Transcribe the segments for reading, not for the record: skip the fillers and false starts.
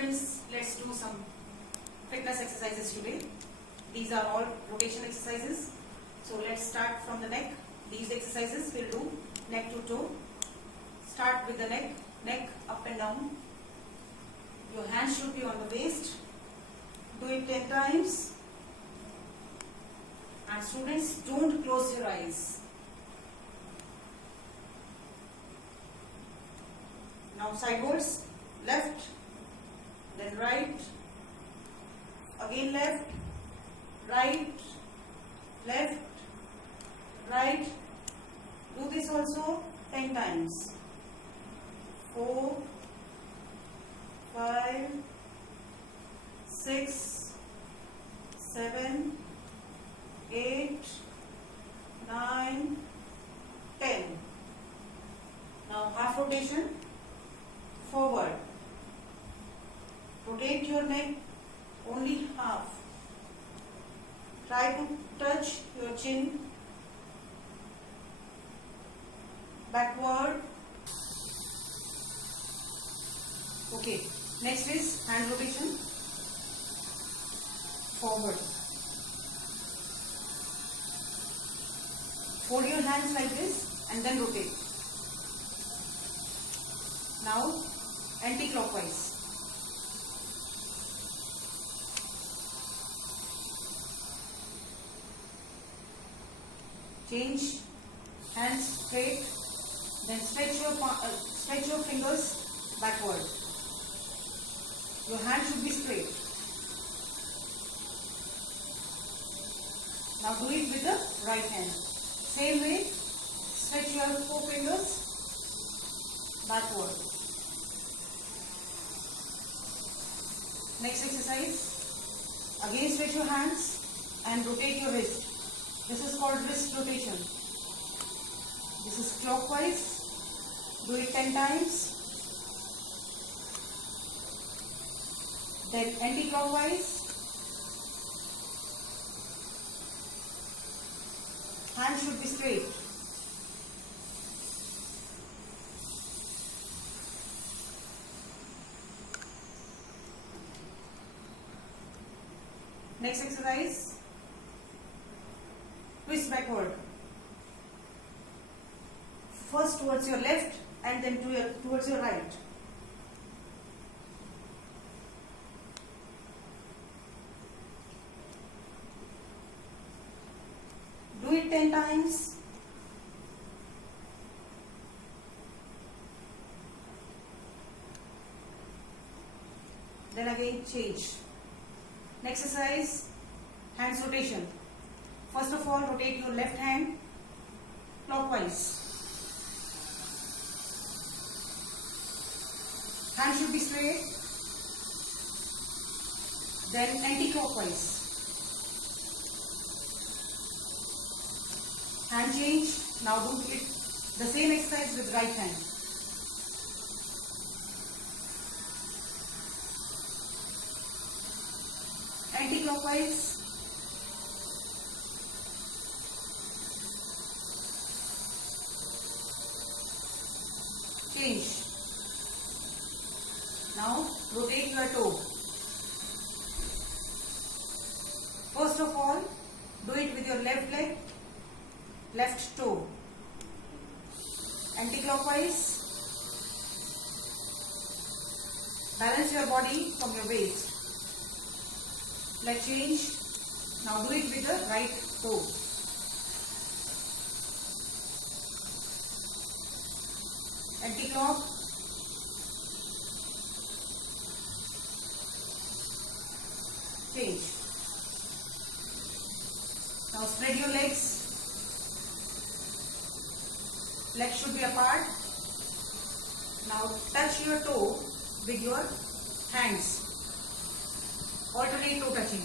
students, let's do some fitness exercises today. These are all rotation exercises. So let's start from the neck. These exercises will do neck to toe. Start with the neck up and down. Your hands should be on the waist. Do it 10 times. And students, don't close your eyes. Now sidewards, left, then right, again left, right, left, right. Do this also 10 times. 4, 5, 6, 7, 8, 9, 10. Now half rotation, forward. Rotate your neck only half. Try to touch your chin. Backward. Okay. Next is hand rotation. Forward. Fold your hands like this and then rotate. Now anti-clockwise. Change hands straight, then stretch your fingers backward. Your hand should be straight. Now do it with the right hand. Same way, stretch your forefingers backward. Next exercise, again stretch your hands and rotate your wrist. This is called wrist rotation. This is clockwise. Do it 10 times. Then anti-clockwise. Hand should be straight. Next exercise, twist backward. First towards your left and then towards your right. Do it 10 times. Then again change. Next exercise, hands rotation. First of all, rotate your left hand clockwise. Hand should be straight. Then anti-clockwise. Hand change. Now do it the same exercise with right hand. Anti-clockwise. Change. Now rotate your toe. First of all, do it with your left leg, left toe. Anti-clockwise. Balance your body from your waist. Leg change. Now do it with the right toe. Anti-clock. Change. Now spread your legs. Legs should be apart. Now touch your toe with your hands. Alternate toe touching.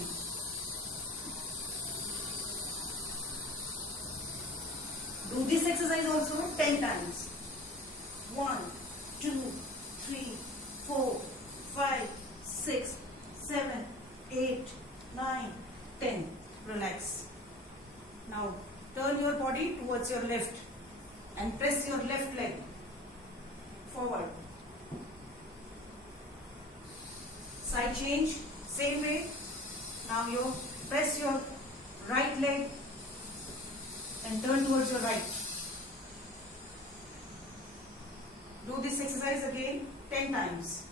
Do this exercise also 10 times. 1, 2, 3, 4, 5, 6, 7, 8, 9, 10. Relax. Now turn your body towards your left and press your left leg forward. Side change, same way. Now you press your right leg and turn towards your right. Do this exercise again 10 times.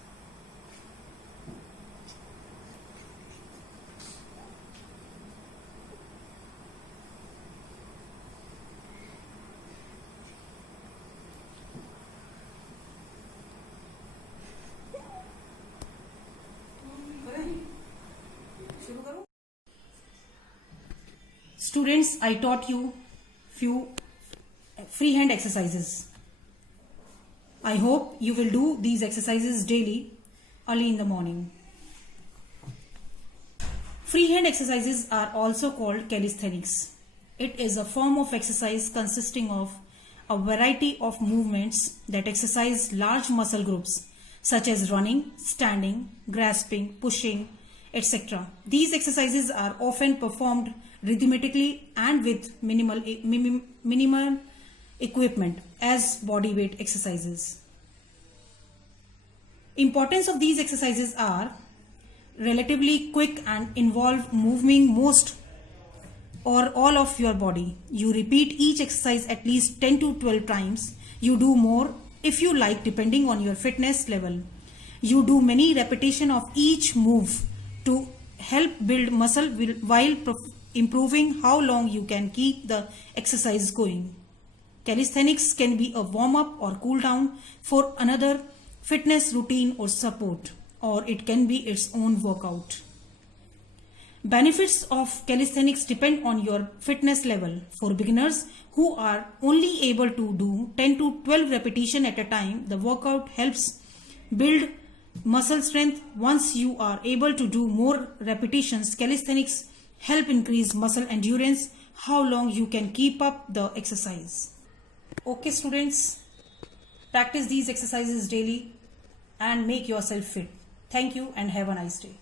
Students, I taught you few free hand exercises. I hope you will do these exercises daily, early in the morning. Free hand exercises are also called calisthenics. It is a form of exercise consisting of a variety of movements that exercise large muscle groups such as running, standing, grasping, pushing, etc. These exercises are often performed rhythmically and with minimal equipment as body weight exercises. Importance of these exercises are relatively quick and involve moving most or all of your body. You repeat each exercise at least 10 to 12 times. You do more if you like depending on your fitness level. You do many repetitions of each move to help build muscle while improving how long you can keep the exercise going. Calisthenics can be a warm-up or cool-down for another fitness routine or support, or it can be its own workout. Benefits of calisthenics depend on your fitness level. For beginners who are only able to do 10 to 12 repetitions at a time, the workout helps build muscle strength. Once you are able to do more repetitions, calisthenics help increase muscle endurance, how long you can keep up the exercise. Okay students, practice these exercises daily and make yourself fit. Thank you and have a nice day.